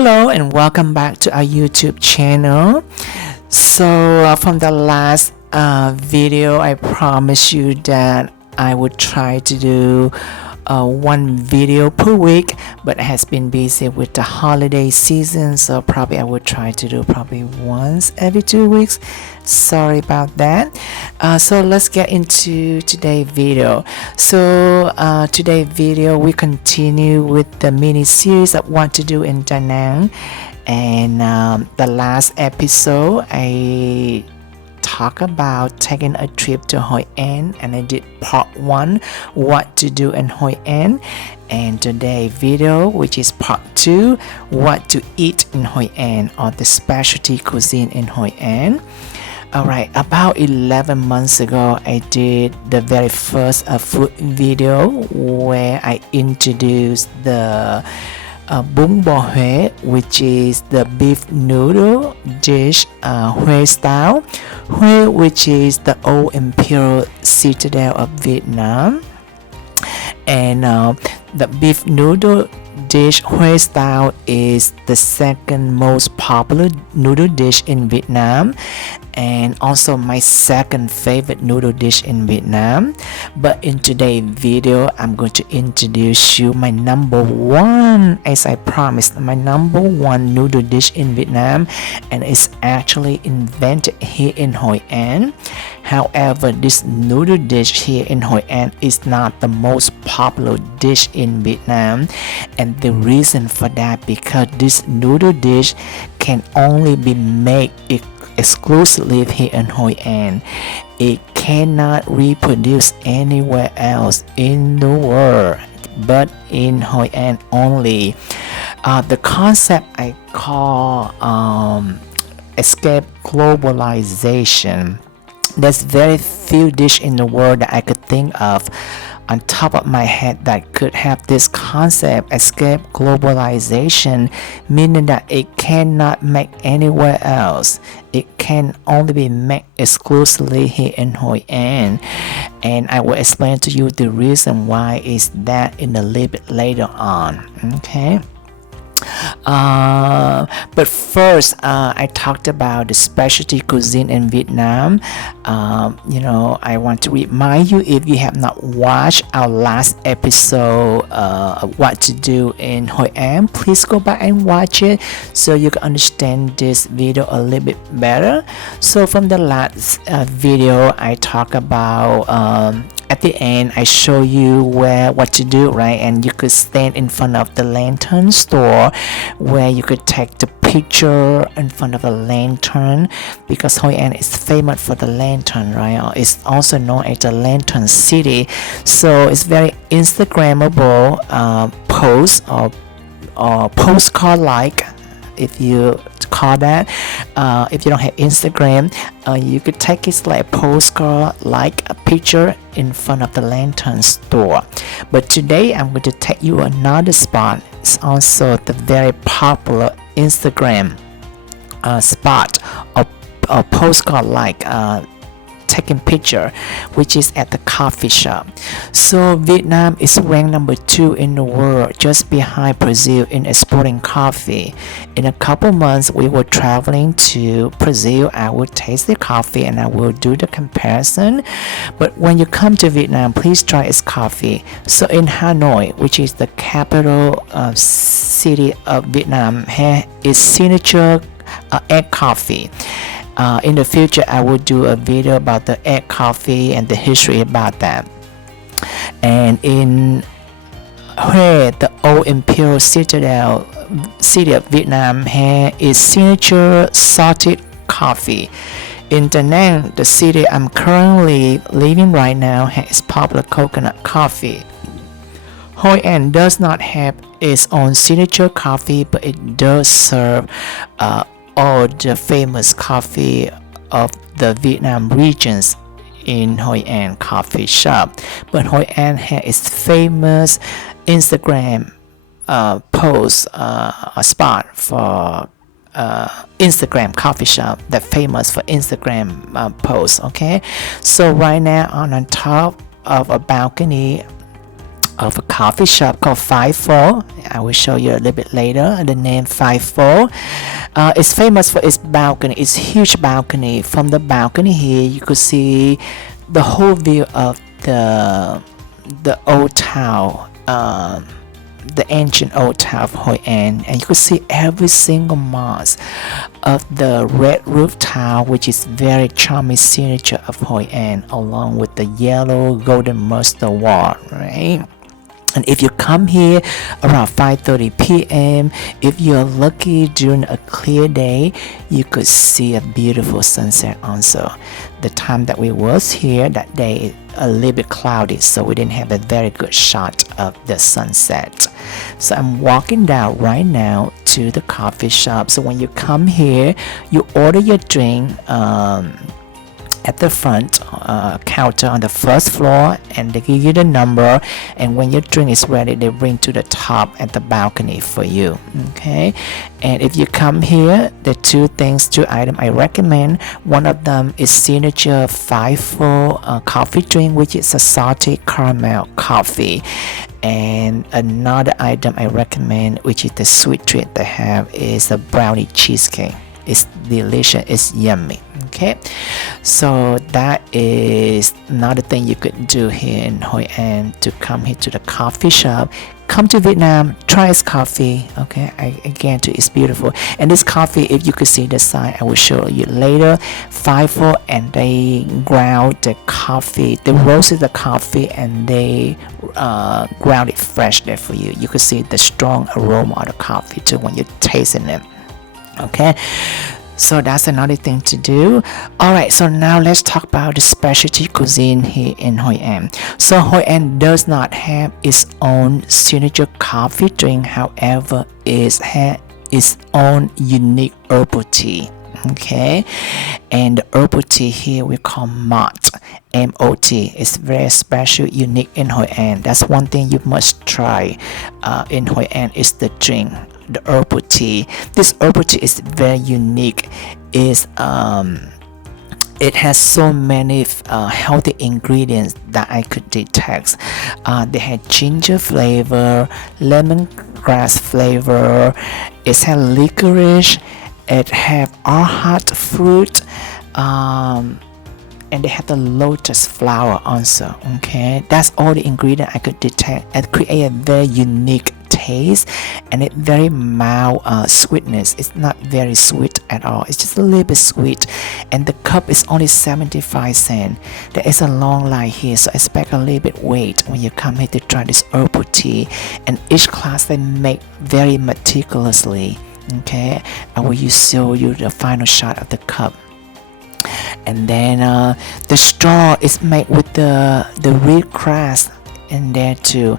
Hello and welcome back to our YouTube channel. So from the last video, I promised you that I would try to do one video per week, but I has been busy with the holiday season, so probably I would try to do probably once every 2 weeks. Sorry about that. So let's get into today's video. So today's video we continue with the mini series of what to do in Da Nang, and the last episode I talk about taking a trip to Hoi An, and I did part 1, what to do in Hoi An, and today video, which is part 2, what to eat in Hoi An, or the specialty cuisine in Hoi An. Alright, about 11 months ago I did the very first food video where I introduced the Phuong Hoi, which is the beef noodle dish, Hoi style, Hoi, which is the old imperial citadel of Vietnam, and the beef noodle dish Hoi style is the second most popular noodle dish in Vietnam, and also my second favorite noodle dish in Vietnam. But in today's video I'm going to introduce you my number one, as I promised, my number one noodle dish in Vietnam, and it's actually invented here in Hoi An. However, this noodle dish here in Hoi An is not the most popular dish in Vietnam, and the reason for that because this noodle dish can only be made exclusively here in Hoi An. It cannot reproduce anywhere else in the world but in Hoi An only. The concept I call escape globalization. There's very few dishes in the world that I could think of on top of my head that could have this concept, escape globalization, meaning that it cannot make anywhere else. It can only be made exclusively here in Hoi An, and I will explain to you the reason why is that in a little bit later on. Okay. But first I talked about the specialty cuisine in Vietnam. I want to remind you, if you have not watched our last episode of what to do in Hoi An, please go back and watch it so you can understand this video a little bit better. So from the last video I talk about at the end I show you what to do, right? And you could stand in front of the lantern store where you could take the picture in front of the lantern, because Hoi An is famous for the lantern, right? It's also known as the lantern city, so it's very Instagrammable post or postcard like, if you call that. If you don't have Instagram, you could take it like a postcard, like a picture in front of the lantern store. But today I'm going to take you another spot. It's also the very popular Instagram spot or postcard like taking picture, which is at the coffee shop. So Vietnam is ranked number 2 in the world, just behind Brazil in exporting coffee. In a couple months we were traveling to Brazil. I will taste the coffee and I will do the comparison. But when you come to Vietnam, please try its coffee. So in Hanoi, which is the capital city of Vietnam, has its signature egg coffee. In the future I will do a video about the egg coffee and the history about that. And in Hue, the old imperial citadel city of Vietnam, has its signature salted coffee. In Da Nang, the city I'm currently living right now, has its popular coconut coffee. Hoi An does not have its own signature coffee, but it does serve all the famous coffee of the Vietnam regions in Hoi An coffee shop. But Hoi An has its famous Instagram post spot for Instagram coffee shop that famous for Instagram posts. Okay, so right now on top of a balcony of a coffee shop called 54. I will show you a little bit later the name 54. It's famous for its balcony. It's huge balcony. From the balcony here you could see the whole view of the old town, the ancient old town of Hoi An, and you could see every single mosque of the red roof town, which is very charming signature of Hoi An, along with the yellow golden mustard wall, right? And if you come here around 5:30 p.m., if you're lucky during a clear day, you could see a beautiful sunset also. The time that we was here that day, a little bit cloudy, so we didn't have a very good shot of the sunset. So I'm walking down right now to the coffee shop. So when you come here, you order your drink at the front counter on the first floor, and they give you the number, and when your drink is ready they bring to the top at the balcony for you. Okay, and if you come here, the two items I recommend, one of them is signature 54 coffee drink, which is a salted caramel coffee, and another item I recommend, which is the sweet treat they have, is a brownie cheesecake. It's delicious, it's yummy. Okay, so that is another thing you could do here in Hoi An, to come here to the coffee shop. Come to Vietnam, try its coffee. Okay, again, it's beautiful. And this coffee, if you could see the sign, I will show you later. 54, and they ground the coffee, they roasted the coffee, and they ground it fresh there for you. You could see the strong aroma of the coffee too when you're tasting it. Okay, so that's another thing to do. Alright, so now let's talk about the specialty cuisine here in Hoi An. So Hoi An does not have its own signature coffee drink, however it has its own unique herbal tea. Okay, and the herbal tea here we call mot, M-O-T. It's very special, unique in Hoi An. That's one thing you must try in Hoi An, is the drink, the herbal tea. This herbal tea is very unique. It has so many healthy ingredients that I could detect. They had ginger flavor, lemongrass flavor, it had licorice, it have arhat fruit, and they have the lotus flower also. Okay, that's all the ingredients I could detect and create a very unique taste, and it very mild sweetness. It's not very sweet at all, it's just a little bit sweet, and the cup is only 75 cents. There is a long line here, so expect a little bit wait when you come here to try this herbal tea. And each class they make very meticulously. Okay, I will show you the final shot of the cup. And then the straw is made with the reed grass in there too.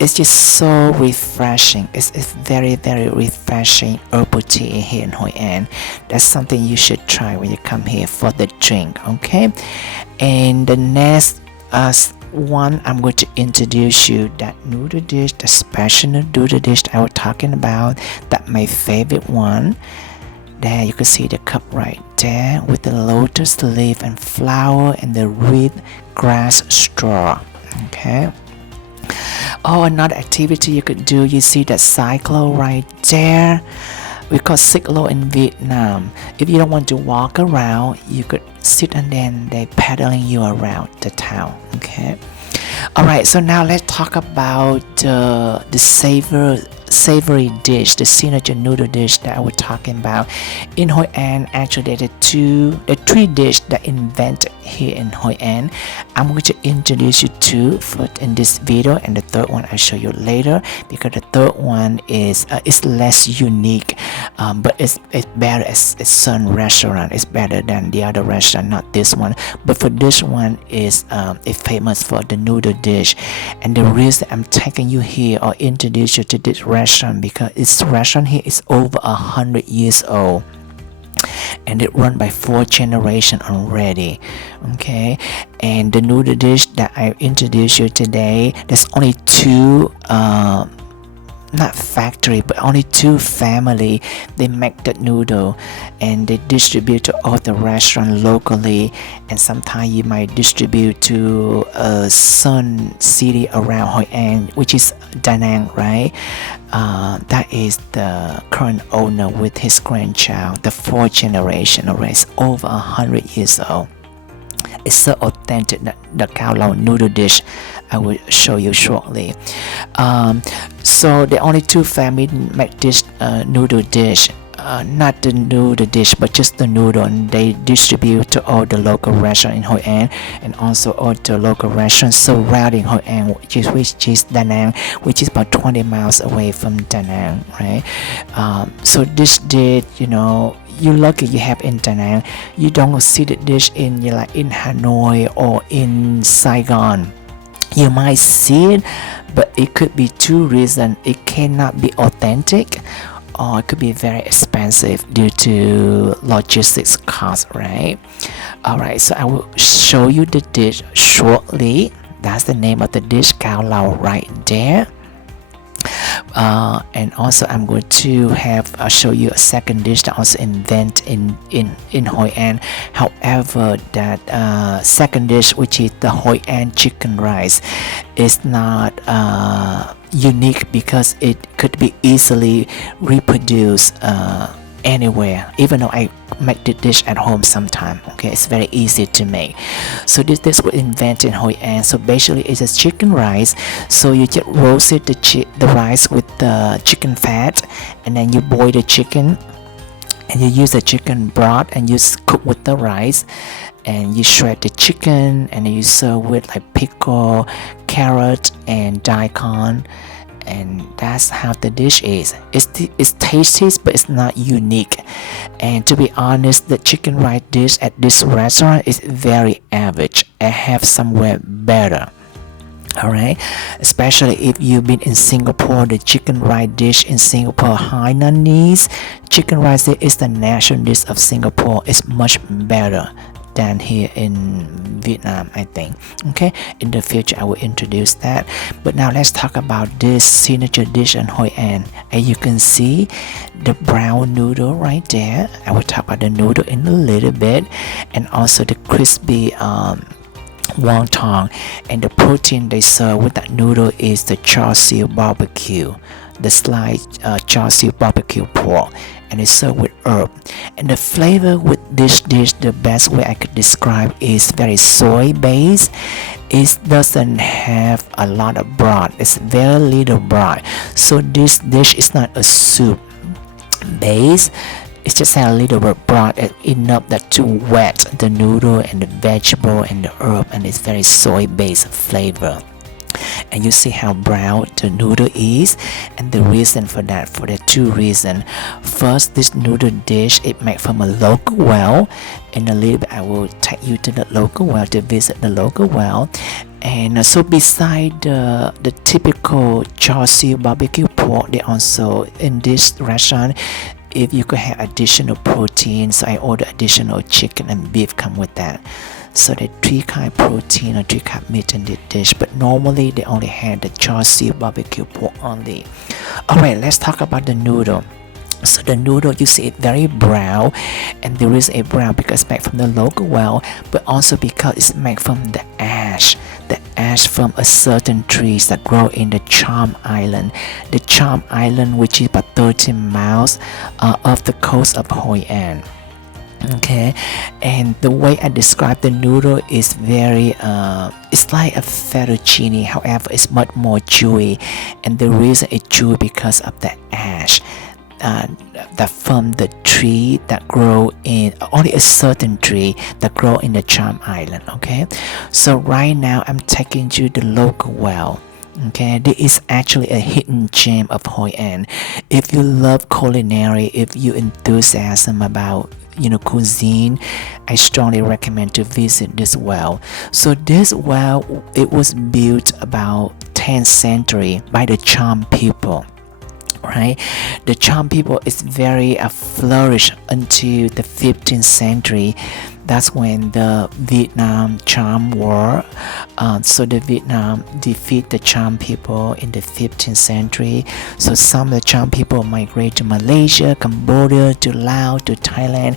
It's just so refreshing. It's very refreshing herbal tea here in Hoi An. That's something you should try when you come here for the drink. Okay, and the next one I'm going to introduce you that noodle dish, the special noodle dish that I was talking about. That my favorite one. There you can see the cup right there with the lotus leaf and flower and the reed grass straw. Okay. Oh, another activity you could do, you see that cyclo right there. We call cyclo in Vietnam. If you don't want to walk around, you could sit and then they pedaling you around the town. Okay. Alright, so now let's talk about the savory dish, the signature noodle dish that I was talking about. In Hoi An, actually there are three dishes that invented here in Hoi An. I'm going to introduce you two in this video, and the third one I'll show you later, because the third one is less unique, but it's better as a certain restaurant. It's better than the other restaurant, not this one. But for this one is famous for the noodle dish, and the reason I'm taking you here or introduce you to this restaurant, because this restaurant here is over 100 years old, and it run by 4 generations already. Okay, and the noodle dish that I introduced you today, there's only two not factory, but only two family. They make the noodle and they distribute to all the restaurant locally, and sometimes you might distribute to a Sun city around Hoi An, which is Da Nang, right? That is the current owner with his grandchild, the fourth generation already. It's over 100 years old. It's so authentic, the Cao Lau noodle dish. I will show you shortly. So the only two family make this noodle dish. Not the noodle dish, but just the noodle, and they distribute to all the local restaurants in Hoi An, and also all the local restaurants surrounding Hoi An, which is Da Nang, which is about 20 miles away from Da Nang, right? So this dish, you're lucky you have in Da Nang. You don't see the dish in in Hanoi or in Saigon. You might see it, but it could be two reasons. It cannot be authentic, or it could be very expensive due to logistics costs, right? Alright, so I will show you the dish shortly. That's the name of the dish, Cao Lau, right there. And also I'm going to have show you a second dish that also invent in Hoi An. However, that second dish, which is the Hoi An Chicken Rice, is not unique because it could be easily reproduced anywhere, even though I make the dish at home sometime. Okay, it's very easy to make. So this was invented in Hoi An. So basically it's a chicken rice. So you just roasted the rice with the chicken fat, and then you boil the chicken, and you use the chicken broth and you cook with the rice, and you shred the chicken, and then you serve with like pickle, carrot, and daikon. And that's how the dish is. It's tasty, but it's not unique. And to be honest, the chicken rice dish at this restaurant is very average. I have somewhere better. Alright, especially if you've been in Singapore, the chicken rice dish in Singapore, Hainanese chicken rice is the national dish of Singapore. It's much better than here in Vietnam, I think. Okay, in the future I will introduce that, but now let's talk about this signature dish in Hoi An. And you can see the brown noodle right there. I will talk about the noodle in a little bit, and also the crispy wonton, and the protein they serve with that noodle is the char siu barbecue, the sliced char siu barbecue pork, and it's served with herb. And the flavor with this dish, the best way I could describe, is very soy based. It doesn't have a lot of broth. It's very little broth. So this dish is not a soup base. It's just a little bit broth, enough that to wet the noodle and the vegetable and the herb, and it's very soy based flavor. And you see how brown the noodle is, and the reason for that, for the two reasons. First, this noodle dish it made from a local well. In a little bit I will take you to the local well to visit the local well. And so beside the typical char siu barbecue pork, they also in this restaurant, if you could have additional protein, so I order additional chicken and beef come with that. So the 3 kind of protein or 3 kind of meat in the dish, but normally they only had the char siu barbecue pork only. Alright, let's talk about the noodle. So the noodle, you see it very brown, and there is a brown because it's made from the local well, but also because it's made from the ash from a certain trees that grow in the Charm Island. The Charm Island, which is about 13 miles off the coast of Hoi An. Okay, and the way I describe the noodle is very it's like a fettuccine, however it's much more chewy, and the reason it's chewy because of the ash that from the tree that grow in only a certain tree that grow in the Charm Island. Okay, so right now I'm taking you to the local well. Okay, this is actually a hidden gem of Hoi An. If you love culinary, if you enthusiasm about cuisine, I strongly recommend to visit this well. So this well, it was built about 10th century by the Cham people. right? The Cham people is very flourished until the 15th century. That's when the Vietnam Cham War. So the Vietnam defeat the Cham people in the 15th century. So some of the Cham people migrate to Malaysia, Cambodia, to Laos, to Thailand,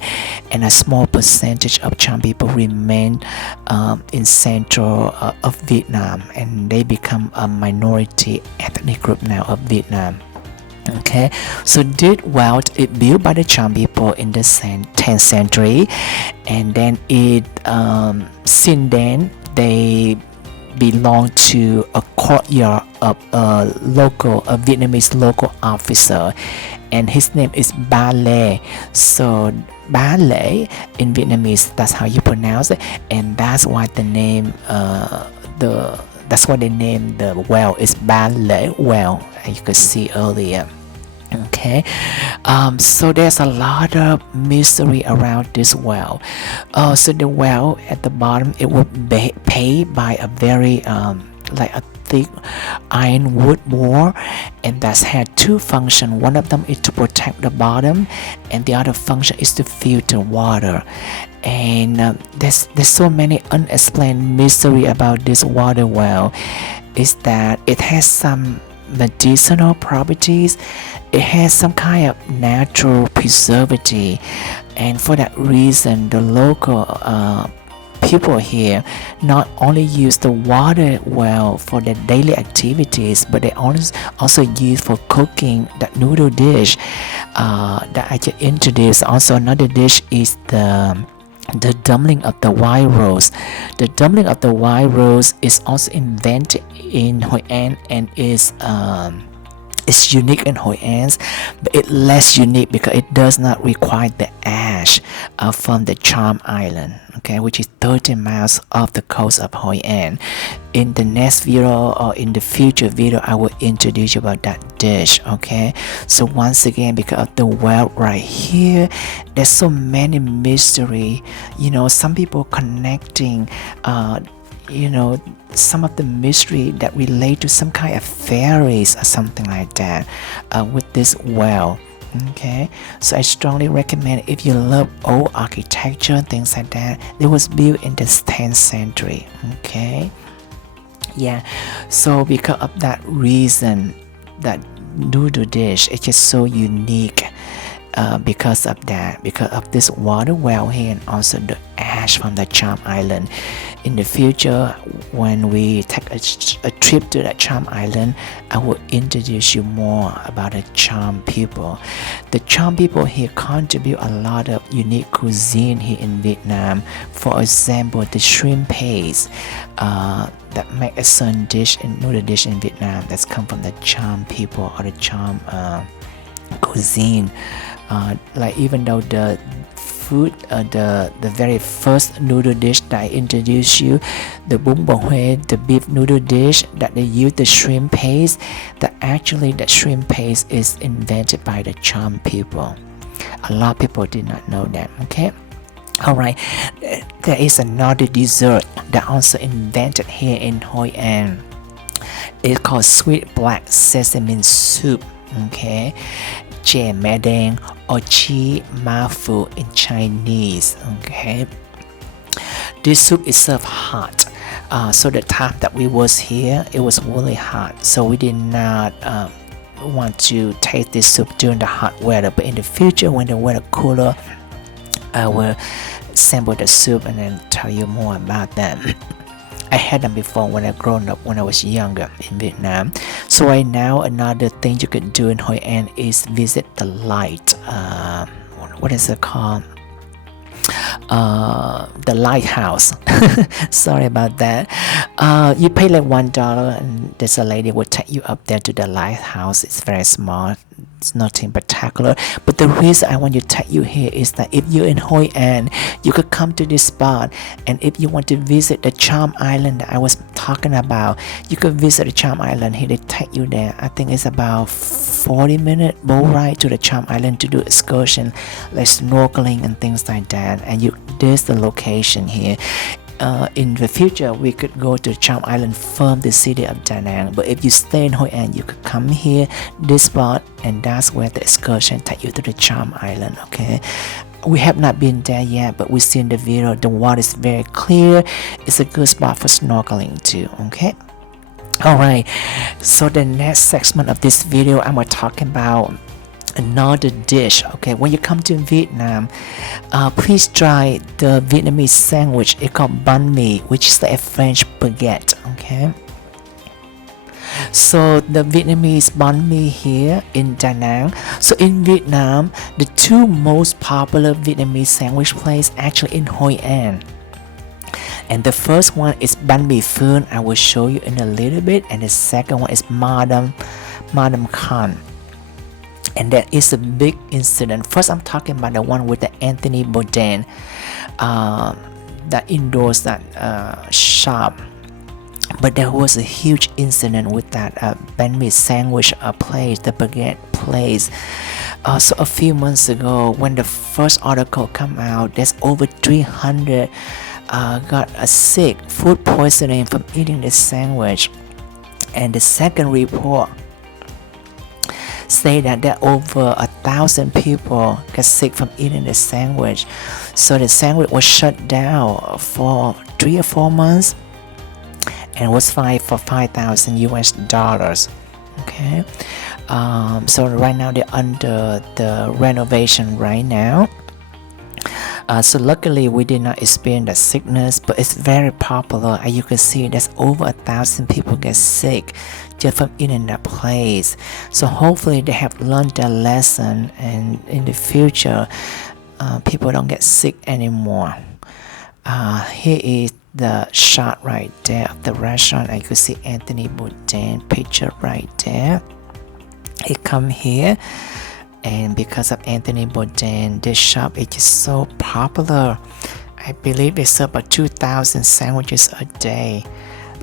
and a small percentage of Cham people remain in central of Vietnam, and they become a minority ethnic group now of Vietnam. Okay, so this wealth is built by the Cham people in the 10th century, and then it since then they belong to a courtyard of a Vietnamese local officer, and his name is Ba Lê. So Ba Lê in Vietnamese, that's how you pronounce it, and that's why the name that's why they named the well is Ba Lê well, as you could see earlier. Okay, so there's a lot of mystery around this well. So the well at the bottom, it was paid by a very like a thick iron wood board, and that's had two functions. One of them is to protect the bottom, and the other function is to filter water. And there's so many unexplained mystery about this water well. Is that it has some medicinal properties, it has some kind of natural preservative, and for that reason the local people here not only use the water well for their daily activities, but they also use for cooking that noodle dish that I just introduced. Also another dish is the dumpling of the white rose. The dumpling of the white rose is also invented in Hoi An, and is unique in Hoi An, but it's less unique because it does not require the ash from the Cham Island, okay, which is 30 miles off the coast of Hoi An. In the next video or in the future video, I will introduce you about that dish. Okay, so once again, because of the well right here, there's so many mystery. Some people connecting some of the mystery that relate to some kind of fairies or something like that with this well. Okay, so I strongly recommend, if you love old architecture and things like that, it was built in the 10th century. Okay, yeah, so because of that reason, that noodle dish is just so unique. Because of this water well here, and also the ash from the Cham Island. In the future, when we take a trip to that Cham Island, I will introduce you more about the Cham people. The Cham people here contribute a lot of unique cuisine here in Vietnam. For example, the shrimp paste that make a certain dish and noodle dish in Vietnam that's come from the Cham people or the Cham cuisine. Like even though the food, the very first noodle dish that I introduced you, the Phuong Hoi, the beef noodle dish that they use the shrimp paste, that actually the shrimp paste is invented by the Cham people. A lot of people did not know that. Okay. Alright, there is another dessert that also invented here in Hoi An. It's called sweet black sesame soup. Okay, chè mè đen or chi ma fu in Chinese. Okay, this soup is served hot. So the time that we was here, it was really hot, so we did not want to taste this soup during the hot weather. But in the future, when the weather cooler, I will sample the soup and then tell you more about them. I had them before when I grown up, when I was younger in Vietnam. So right now, another thing you could do in Hoi An is visit the light. What is it called? The lighthouse. Sorry about that. You pay like $1, and there's a lady will take you up there to the lighthouse. It's very small. It's nothing spectacular, but the reason I want to take you here is that if you're in Hoi An, you could come to this spot, and if you want to visit the Cham Island that I was talking about, you could visit the Cham Island here. They take you there. I think it's about 40-minute boat ride to the Cham Island to do excursion like snorkeling and things like that. And there's the location here. in the future we could go to Cham Island from the city of Da Nang, but if you stay in Hoi An, you could come here, this spot, and that's where the excursion take you to the Cham Island. Okay, we have not been there yet, but we see in the video the water is very clear. It's a good spot for snorkeling too. Okay, alright, so the next segment of this video I'm gonna talk about another dish. Okay, when you come to Vietnam, please try the Vietnamese sandwich. It's called Banh Mi, which is like a French baguette. Okay, so the Vietnamese Banh Mi here in Da Nang. So in Vietnam, the two most popular Vietnamese sandwich places actually in Hoi An. And the first one is Banh Mi Phuong, I will show you in a little bit, and the second one is Madam Khanh. And that is a big incident. First, I'm talking about the one with the Anthony Bourdain that endorsed that shop. But there was a huge incident with that Banh Mi sandwich place, the baguette place. So a few months ago, when the first article came out, there's over 300 got a sick food poisoning from eating this sandwich. And the second report say that there are over 1,000 people got sick from eating the sandwich. So the sandwich was shut down for 3 or 4 months and was fined for $5,000 US. Okay, so right now they're under the renovation right now. So luckily we did not experience that sickness, but it's very popular. As you can see, there's over 1,000 people get sick just from eating that place. So hopefully they have learned their lesson, and in the future people don't get sick anymore. Here is the shot right there of the restaurant. I could see Anthony Bourdain picture right there. He come here, and because of Anthony Bourdain, this shop is just so popular. I believe they serve about 2,000 sandwiches a day.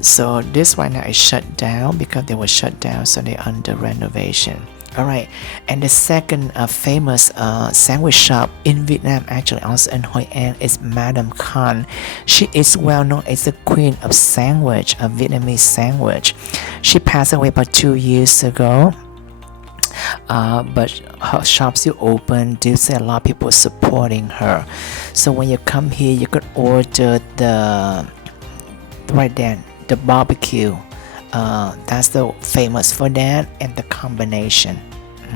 So this right now is shut down because they were shut down, so they're under renovation. Alright, and the second famous sandwich shop in Vietnam, actually also in Hoi An, is Madam Khanh. She is well known as the queen of sandwich, a Vietnamese sandwich. She passed away about 2 years ago. But her shop still open. Do see a lot of people supporting her. So when you come here, you could order the right there, the barbecue. That's the famous for that, and the combination.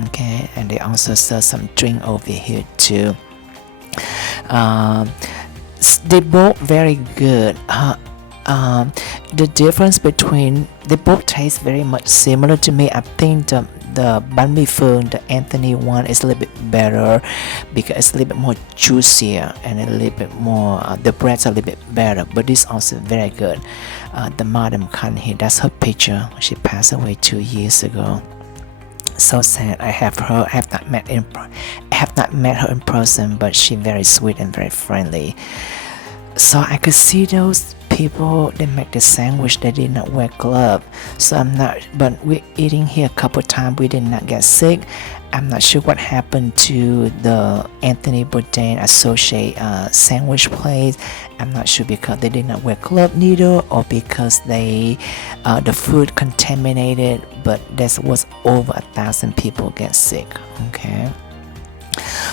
Okay, and they also sell some drink over here too. They both very good. The difference between, they both taste very much similar to me. I think the Banh Mi Phuong, the Anthony one, is a little bit better because it's a little bit more juicier and a little bit more, the breads are a little bit better, but this also very good. The Madam Khanh here, that's her picture. She passed away 2 years ago. So sad. I have not met her in person, but she's very sweet and very friendly. So I could see those people, they make the sandwich, they did not wear gloves. So I'm not, but we're eating here a couple times, we did not get sick. I'm not sure what happened to the Anthony Bourdain associate sandwich place. I'm not sure because they did not wear glove neither, or because they the food contaminated, but there was over 1,000 people get sick. Okay,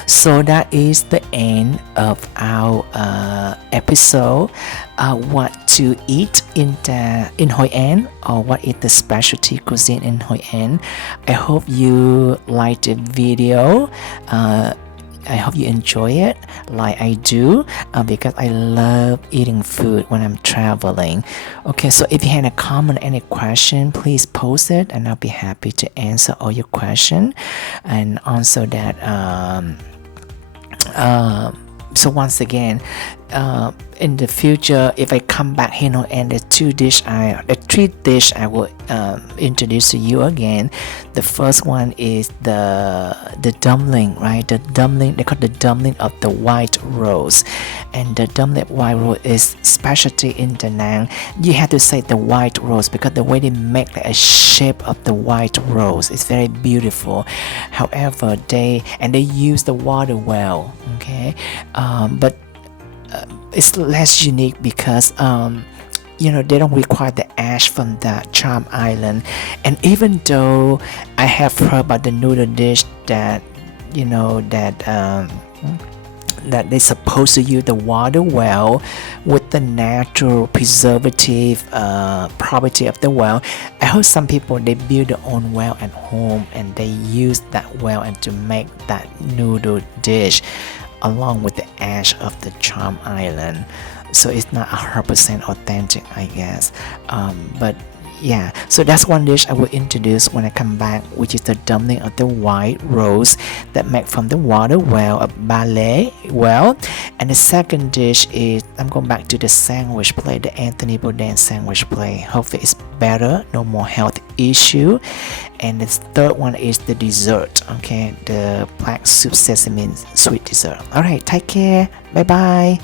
so that is the end of our episode. What to eat in Hoi An, or what is the specialty cuisine in Hoi An. I hope you liked the video. I hope you enjoy it like I do, because I love eating food when I'm traveling. Okay, so if you had a comment, any question, please post it and I'll be happy to answer all your questions. And also that so once again, in the future, if I come back here and the three dish I will introduce to you again. The first one is the dumpling, right? The dumpling, they call the dumpling of the white rose, and the dumpling white rose is specialty in Da Nang. You have to say the white rose because the way they make a shape of the white rose is very beautiful. However, they use the water well. Okay, but it's less unique because they don't require the ash from the Charm Island. And even though I have heard about the noodle dish that that they're supposed to use the water well with the natural preservative property of the well, I heard some people they build their own well at home and they use that well and to make that noodle dish along with the ash of the Charm Island. So it's not 100% authentic, I guess. But yeah, so that's one dish I will introduce when I come back, which is the dumpling of the white rose that made from the water well of Ballet well. And the second dish is I'm going back to the sandwich plate, the Anthony Bourdain sandwich plate. Hopefully it's better, no more health issue. And the third one is the dessert, okay, the black soup sesame sweet dessert. All right, take care, bye bye.